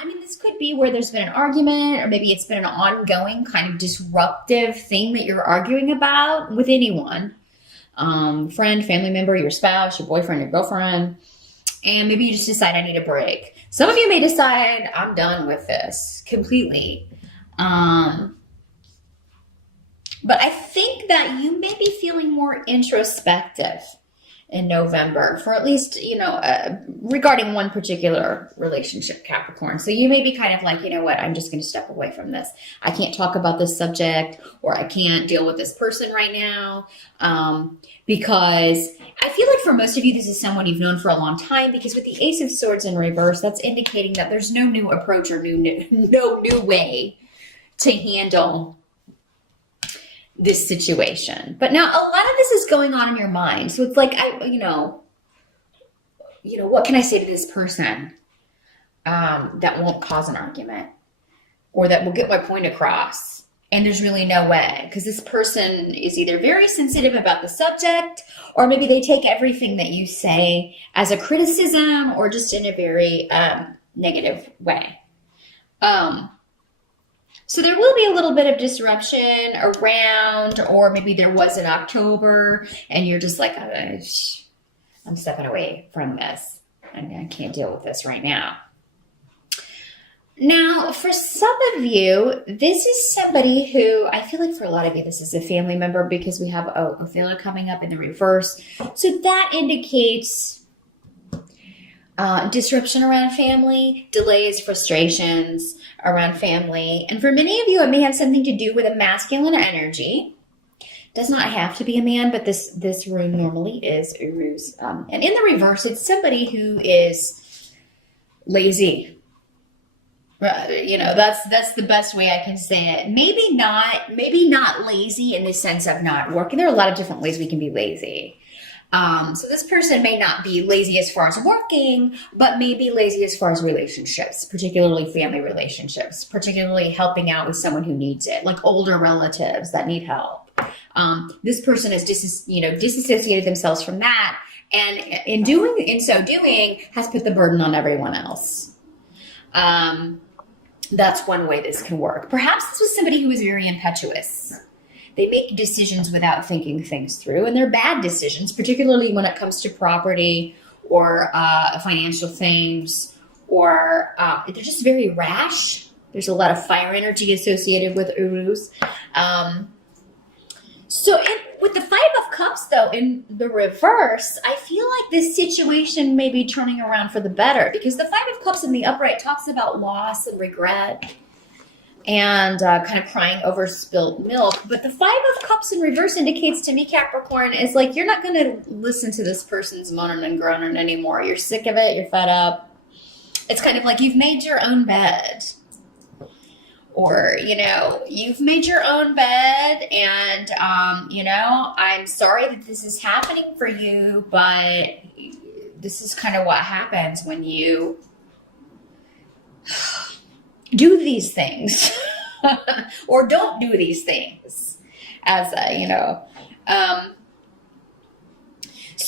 I mean, this could be where there's been an argument, or maybe it's been an ongoing kind of disruptive thing that you're arguing about with anyone. Friend, family member, your spouse, your boyfriend, your girlfriend. And maybe you just decide, I need a break. Some of you may decide, I'm done with this completely. But I think that you may be feeling more introspective in November for at least, regarding one particular relationship, Capricorn. So you may be kind of like, you know what, I'm just going to step away from this. I can't talk about this subject, or I can't deal with this person right now. Because I feel like for most of you, this is someone you've known for a long time, because with the Ace of Swords in reverse, that's indicating that there's no new approach or no new way to handle this situation. But now a lot of this is going on in your mind. So it's like, what can I say to this person that won't cause an argument, or that will get my point across? And there's really no way, because this person is either very sensitive about the subject, or maybe they take everything that you say as a criticism, or just in a very negative way. So there will be a little bit of disruption around, or maybe there was in October and you're just like, I'm stepping away from this. I can't deal with this right now. Now, for some of you, this is somebody who, I feel like for a lot of you, this is a family member, because we have Othello coming up in the reverse. So that indicates disruption around family, delays, frustrations around family. And for many of you, it may have something to do with a masculine energy. Does not have to be a man, but this rune normally is Uruz. And in the reverse, it's somebody who is lazy. That's the best way I can say it. Maybe not lazy in the sense of not working. There are a lot of different ways we can be lazy. So this person may not be lazy as far as working, but maybe lazy as far as relationships, particularly family relationships, particularly helping out with someone who needs it, like older relatives that need help. This person has disassociated themselves from that, and in so doing has put the burden on everyone else. That's one way this can work. Perhaps this was somebody who was very impetuous. They make decisions without thinking things through, and they're bad decisions, particularly when it comes to property or financial things, or they're just very rash. There's a lot of fire energy associated with Uruz. With the Five of Cups, though, in the reverse, I feel like this situation may be turning around for the better, because the Five of Cups in the upright talks about loss and regret and kind of crying over spilt milk. But the Five of Cups in reverse indicates to me, Capricorn, is like you're not going to listen to this person's moaning and groaning anymore. You're sick of it. You're fed up. It's kind of like you've made your own bed. Or, you've made your own bed, and, I'm sorry that this is happening for you, but this is kind of what happens when you do these things or don't do these things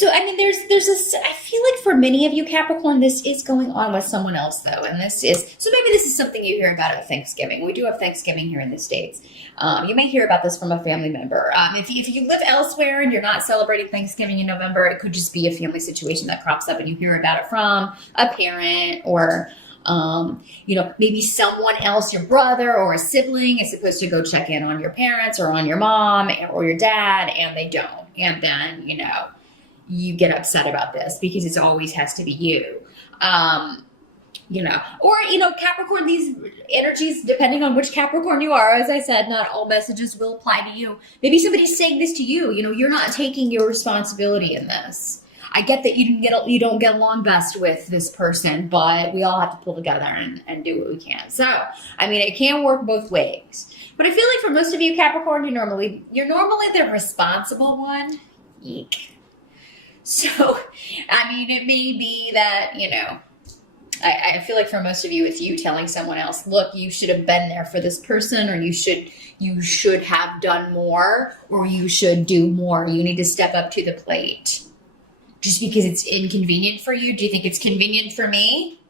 So, I mean, I feel like for many of you, Capricorn, this is going on with someone else, though. And so maybe this is something you hear about at Thanksgiving. We do have Thanksgiving here in the States. You may hear about this from a family member. If you live elsewhere and you're not celebrating Thanksgiving in November, it could just be a family situation that crops up and you hear about it from a parent, or maybe someone else, your brother or a sibling is supposed to go check in on your parents or on your mom or your dad, and they don't. And then, you get upset about this because it always has to be you. Capricorn, these energies, depending on which Capricorn you are, as I said, not all messages will apply to you. Maybe somebody's saying this to you. You're not taking your responsibility in this. I get that you don't get along best with this person, but we all have to pull together and do what we can. So, I mean, it can work both ways. But I feel like for most of you, Capricorn, you're normally the responsible one. Eek. So, I mean, it may be that, I feel like for most of you, it's you telling someone else, look, you should have been there for this person, or you should have done more, or you should do more. You need to step up to the plate. Just because it's inconvenient for you. Do you think it's convenient for me?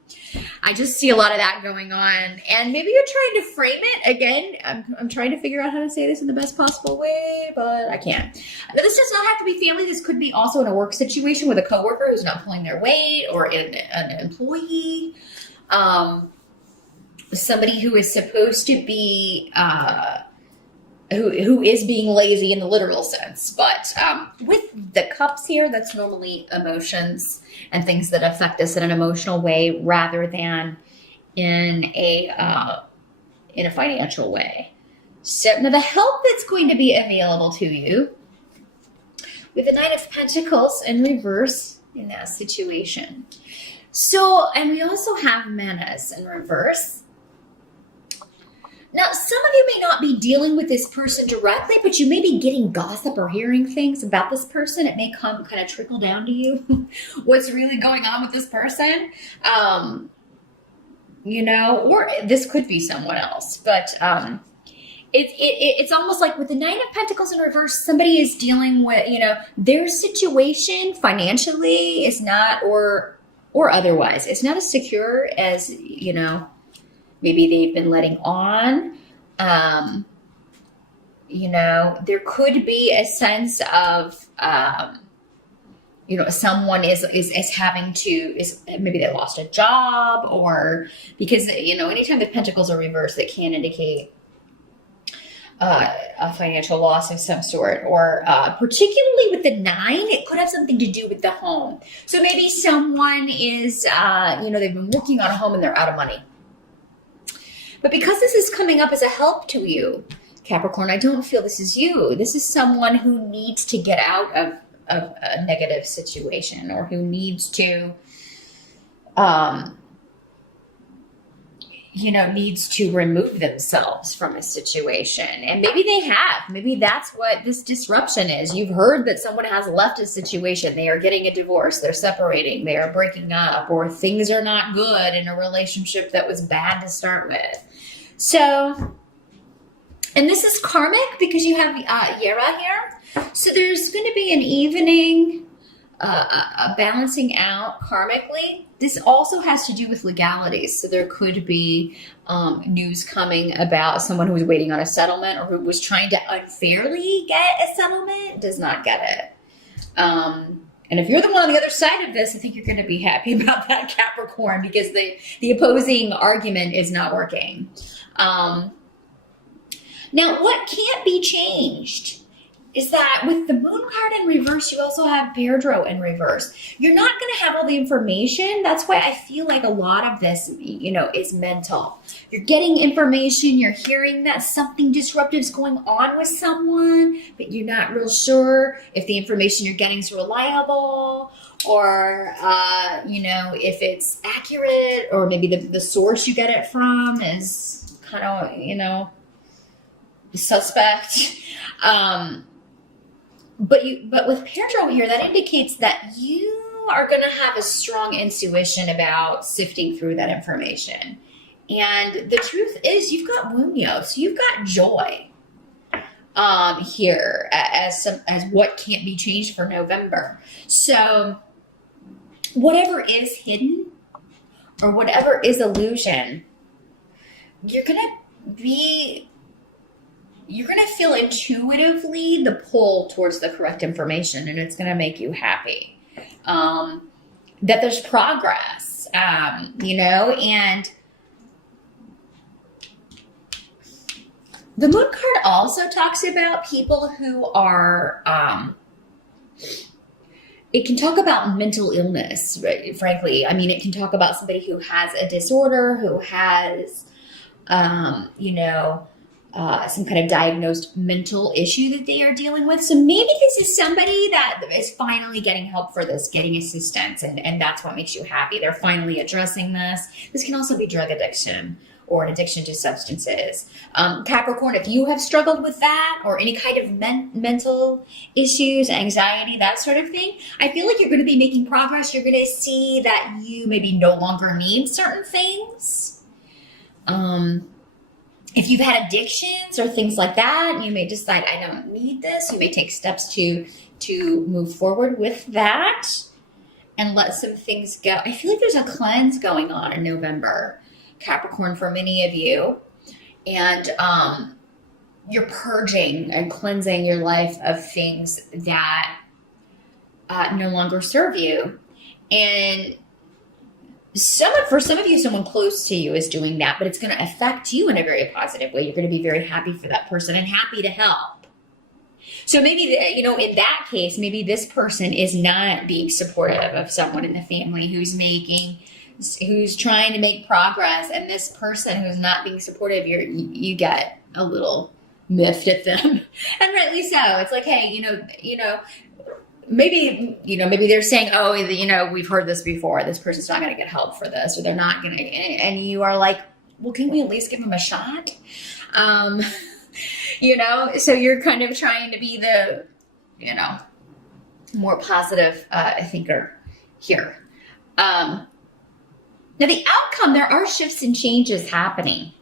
I just see a lot of that going on. And maybe you're trying to frame it. Again, I'm trying to figure out how to say this in the best possible way, but I can't. This does not have to be family. This could be also in a work situation with a coworker who's not pulling their weight, or an employee. Somebody who is supposed to be, who is being lazy in the literal sense. But with the cups here, that's normally emotions and things that affect us in an emotional way rather than in a financial way. So now the help that's going to be available to you with the Nine of Pentacles in reverse in that situation. So, and we also have Menace in reverse. Now, some of you may not be dealing with this person directly, but you may be getting gossip or hearing things about this person. It may come kind of trickle down to you what's really going on with this person. You know, or this could be someone else, but it's almost like with the Nine of Pentacles in reverse, somebody is dealing with, you know, their situation financially is not, or otherwise, it's not as secure as, you know, maybe they've been letting on. You know, there could be a sense of, you know, someone is having to, maybe they lost a job, or because, you know, anytime the pentacles are reversed, they can indicate a financial loss of some sort, or particularly with the 9, it could have something to do with the home. So maybe someone is, you know, they've been working on a home and they're out of money. But because this is coming up as a help to you, Capricorn, I don't feel this is you. This is someone who needs to get out of a negative situation, or who needs to, you know, needs to remove themselves from a situation. And maybe they have. Maybe that's what this disruption is. You've heard that someone has left a situation. They are getting a divorce. They're separating. They are breaking up, or things are not good in a relationship that was bad to start with. So, and this is karmic because you have Yera here. So there's going to be an evening, a balancing out karmically. This also has to do with legalities. So there could be news coming about someone who was waiting on a settlement, or who was trying to unfairly get a settlement, does not get it. And if you're the one on the other side of this, I think you're going to be happy about that, Capricorn, because the opposing argument is not working. Now, what can't be changed is that with the Moon card in reverse, you also have Pedro in reverse. You're not going to have all the information. That's why I feel like a lot of this, you know, is mental. You're getting information. You're hearing that something disruptive is going on with someone, but you're not real sure if the information you're getting is reliable, or, you know, if it's accurate, or maybe the source you get it from is kind of, you know, suspect. But with Pedro here, that indicates that you are going to have a strong intuition about sifting through that information. And the truth is, you've got Muñoz, so you've got joy here as what can't be changed for November. So whatever is hidden, or whatever is illusion, you're going to feel intuitively the pull towards the correct information, and it's going to make you happy. That there's progress, you know, and the Moon card also talks about people who are, it can talk about mental illness, right? Frankly. I mean, it can talk about somebody who has a disorder, who has, you know, some kind of diagnosed mental issue that they are dealing with. So maybe this is somebody that is finally getting help for this, getting assistance, and that's what makes you happy. They're finally addressing this. This can also be drug addiction, or an addiction to substances. Capricorn, if you have struggled with that, or any kind of mental issues, anxiety, that sort of thing, I feel like you're going to be making progress. You're going to see that you maybe no longer need certain things. If you've had addictions or things like that, you may decide, I don't need this. You may take steps to move forward with that. and let some things go. I feel like there's a cleanse going on in November, Capricorn, for many of you. And you're purging and cleansing your life of things that no longer serve you. And for some of you, someone close to you is doing that, but it's going to affect you in a very positive way. You're going to be very happy for that person and happy to help. So maybe, in that case, maybe this person is not being supportive of someone in the family who's trying to make progress, and this person who's not being supportive, you get a little miffed at them, and rightly so. It's like, hey, maybe they're saying, oh, we've heard this before. This person's not going to get help for this, or they're not going to, and you are like, well, can we at least give them a shot? So you're kind of trying to be the, more positive thinker here. Now the outcome, there are shifts and changes happening.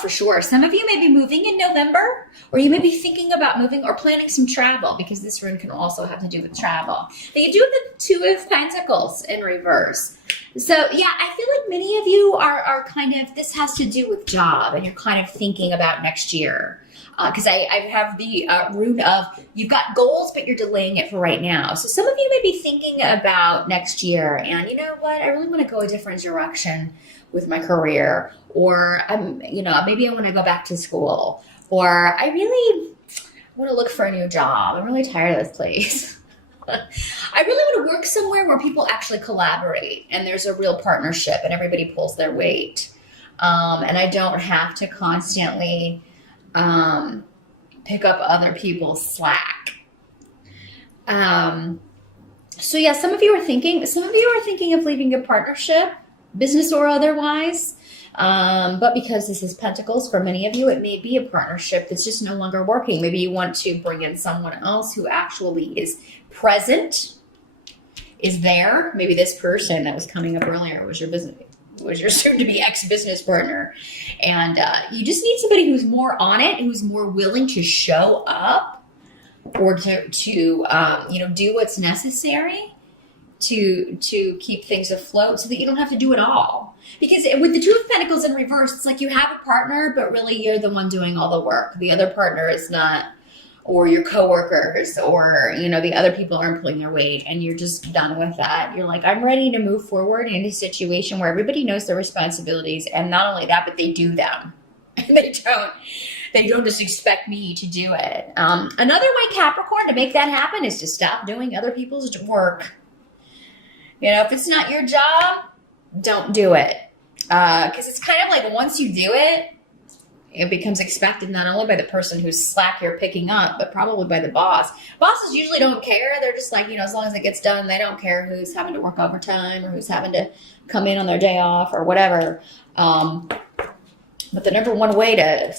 For sure. Some of you may be moving in November, or you may be thinking about moving or planning some travel, because this rune can also have to do with travel. They do have the Two of Pentacles in reverse. So yeah, I feel like many of you are kind of, this has to do with job, and you're kind of thinking about next year. Because I have the rune of, you've got goals, but you're delaying it for right now. So some of you may be thinking about next year, and you know what, I really want to go a different direction with my career, or maybe I want to go back to school, or I really want to look for a new job. I'm really tired of this place. I really want to work somewhere where people actually collaborate and there's a real partnership and everybody pulls their weight. And I don't have to constantly pick up other people's slack. So yeah, some of you are thinking of leaving a partnership, business or otherwise. But because this is Pentacles, for many of you, it may be a partnership that's just no longer working. Maybe you want to bring in someone else who actually is present, is there. Maybe this person that was coming up earlier was your soon-to-be ex-business partner. And you just need somebody who's more on it, who's more willing to show up, or to do what's necessary to keep things afloat, so that you don't have to do it all. Because with the Two of Pentacles in reverse, it's like you have a partner, but really you're the one doing all the work. The other partner is not, or your coworkers, or the other people aren't pulling their weight, and you're just done with that. You're like, I'm ready to move forward in a situation where everybody knows their responsibilities, and not only that, but they do them. They don't just expect me to do it. Another way, Capricorn, to make that happen is to stop doing other people's work. If it's not your job, don't do it. Because it's kind of like, once you do it, it becomes expected not only by the person whose slack you're picking up, but probably by the boss. Bosses usually don't care. They're just like, as long as it gets done, they don't care who's having to work overtime or who's having to come in on their day off or whatever. But the number one way to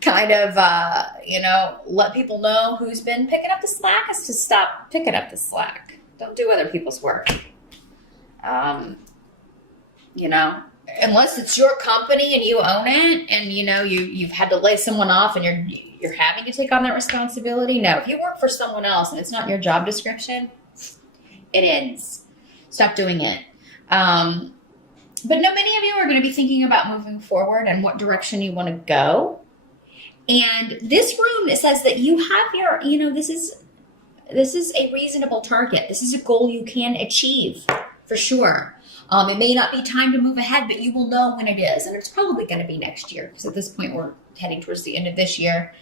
kind of, let people know who's been picking up the slack is to stop picking up the slack. Don't do other people's work. Unless it's your company and you own it, and you've had to lay someone off and you're having to take on that responsibility. No, if you work for someone else and it's not your job description, it ends. Stop doing it. But no, many of you are going to be thinking about moving forward and what direction you want to go. And this rune, it says that you have your, this is a reasonable target. This is a goal you can achieve for sure. It may not be time to move ahead, but you will know when it is. And it's probably going to be next year, because at this point we're heading towards the end of this year.